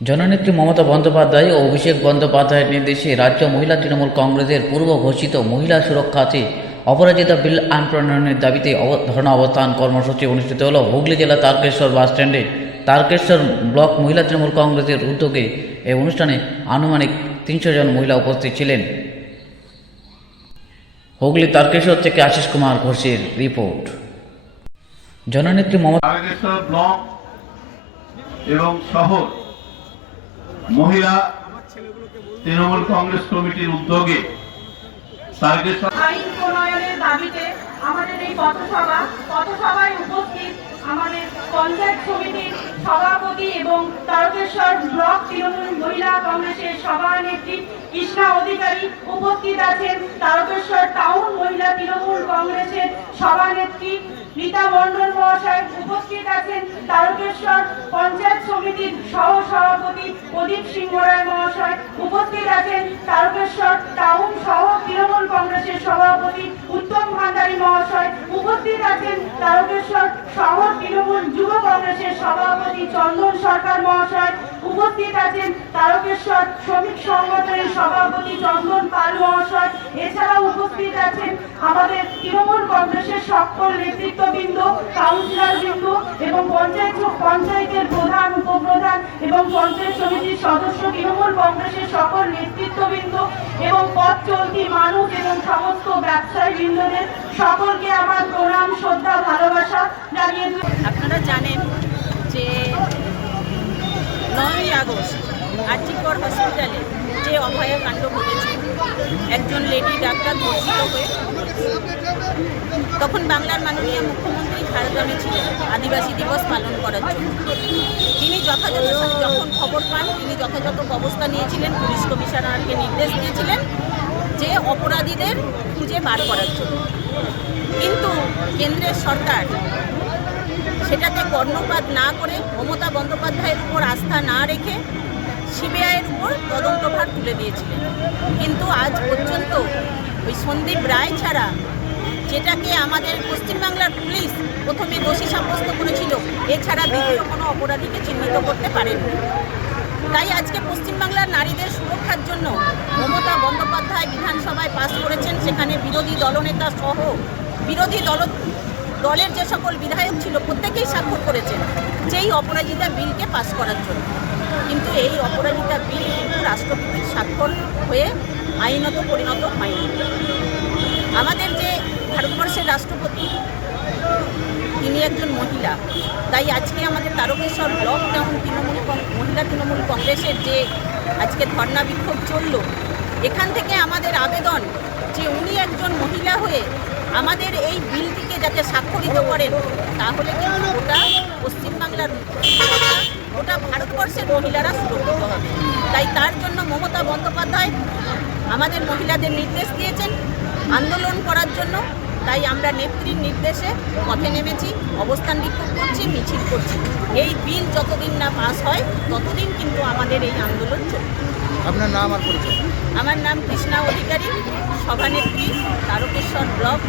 জননেত্রী মমতা বন্দ্যোপাধ্যায় ও অভিষেক বন্দ্যোপাধ্যায়ের নির্দেশে রাজ্য মহিলা তৃণমূল কংগ্রেসের পূর্ব ঘোষিত মহিলা সুরক্ষাতে অপরাজিতা বিল আইন প্রণয়নের দাবিতে ধর্ণা অবস্থান কর্মসূচি অনুষ্ঠিত হল হুগলি জেলা তারকেশ্বর বাস স্ট্যান্ডে। তারকেশ্বর ব্লক মহিলা তৃণমূল কংগ্রেসের উদ্যোগে এই অনুষ্ঠানে আনুমানিক তিনশো জন মহিলা উপস্থিত ছিলেন। হুগলি তারকেশ্বর থেকে আশিস কুমার ঘোষের রিপোর্ট। জননেত্রী মমতা ব্লক এবং শহর মহিলা তৃণমূল কংগ্রেস কমিটির উদ্যোগে প্রণয়নের দাবিতে আমাদের এই পথসভা, পথসভায় উপস্থিত আমাদের সভাপতি এবং তৃণমূল মহিলা কংগ্রেসের অধিকারী উপস্থিত আছেন। তারকেশ্বর টাউন মহিলা তৃণমূল কংগ্রেসের সভানেত্রী রীতা মন্ডল মহাশয় উপস্থিত আছেন তারকেশ্বর পঞ্চায়েত সমিতির সহ সভাপতি প্রদীপ সিংহ রায় মহাশয় উপস্থিত আছেন তারকেশ্বর টাউন সহ তৃণমূল কংগ্রেসের সভাপতি উত্তম ভান্ডারী মহাশয় উপস্থিত আছেন তারকেশ্বর শহর কংগ্রেসের সভাপতি চন্দন সরকার মহাশয় উপস্থিত আছেন, তারকেশ্বর শ্রমিক সংগঠনের সভাপতি চন্দন পাল মহাশয়, এছাড়াও উপস্থিত আছেন আমাদের তৃণমূল কংগ্রেসের সকল নেতৃত্ববৃন্দ, কাউন্সিলর বৃন্দ এবং পঞ্চায়েত পঞ্চায়েতের প্রধান, উপপ্রধান এবং পঞ্চায়েত সমিতির সদস্য, তৃণমূল কংগ্রেসের সকল নেতৃত্ববৃন্দ এবং পথ চলতি মানুষ এবং সমস্ত ব্যবসায়ী বৃন্দদের সকলকে আমার প্রণাম আর্জিকর হসপিটালে যে অভয়াকাণ্ড ঘটেছে। একজন লেডি ডাক্তার ধর্ষিত হয়ে তখন বাংলার মাননীয় মুখ্যমন্ত্রী ঝাড়গ্রামে ছিলেন, আদিবাসী দিবস পালন করার জন্য। তিনি যথাযথ যখন খবর পান, তিনি যথাযথ ব্যবস্থা নিয়েছিলেন, পুলিশ কমিশনারকে নির্দেশ দিয়েছিলেন যে অপরাধীদের খুঁজে বার করার জন্য। কিন্তু কেন্দ্রের সরকার সেটাতে কর্ণপাত না করে, মমতা বন্দ্যোপাধ্যায়ের উপর আস্থা না রেখে সিবিআইয়ের উপর তদন্তভার তুলে দিয়েছিলেন। কিন্তু আজ পর্যন্ত ওই সন্দীপ রায় ছাড়া যেটাকে আমাদের পশ্চিমবাংলার পুলিশ প্রথমে দোষী সাব্যস্ত করেছিল, এছাড়া দ্বিতীয় কোনো অপরাধীকে চিহ্নিত করতে পারেনি। তাই আজকে পশ্চিমবাংলার নারীদের সুরক্ষার জন্য মমতা বন্দ্যোপাধ্যায় বিধানসভায় পাশ করেছেন। সেখানে বিরোধী দলনেতা সহ বিরোধী দল দলের যে সকল বিধায়ক ছিল প্রত্যেকেই স্বাক্ষর করেছেন। যেই অপরাজিতা বিলকে পাশ করার জন্য। কিন্তু এই অপরাজিতা বিল কিন্তু রাষ্ট্রপতির স্বাক্ষর হয়ে আইনত পরিণত হয়নি। আমাদের যে ভারতবর্ষের রাষ্ট্রপতি, তিনি একজন মহিলা। তাই আজকে আমাদের তারকেশ্বর ব্লক টাউন তৃণমূল মহিলা তৃণমূল কংগ্রেসের যে আজকে ধর্ণা বিক্ষোভ চলল, এখান থেকে আমাদের আবেদন যে উনি একজন মহিলা হয়ে আমাদের এই বিলটিকে যাতে স্বাক্ষরিত করেন তাহলে কিন্তু গোটা পশ্চিমবাংলার গোটা ভারতবর্ষের মহিলারা সুরক্ষিত হবে। তাই তার জন্য মমতা বন্দ্যোপাধ্যায় আমাদের মহিলাদের নির্দেশ দিয়েছেন আন্দোলন করার জন্য। তাই আমরা নেত্রীর নির্দেশে পথে নেমেছি অবস্থান বিক্ষোভ করছি মিছিল করছি। এই বিল যতদিন না পাস হয় ততদিন কিন্তু আমাদের এই আন্দোলন চলবে। আপনার নাম আর পরিচয়? আমার নাম কৃষ্ণা অধিকারী সভানেত্রী তারকেশ্বর ব্লক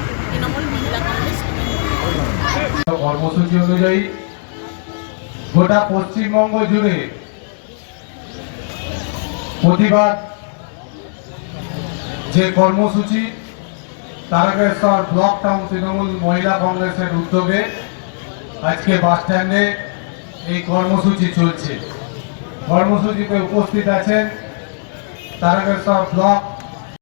কর্মসূচি অনুযায়ী গোটা পশ্চিমবঙ্গ জুড়ে প্রতিবাদ, যে কর্মসূচি, তারকেশ্বর ব্লক টাউন তৃণমূল মহিলা কংগ্রেসের উদ্যোগে আজকে বাস স্ট্যান্ডে এই কর্মসূচি চলছে। কর্মসূচিতে উপস্থিত আছেন তারকেশ্বর ব্লক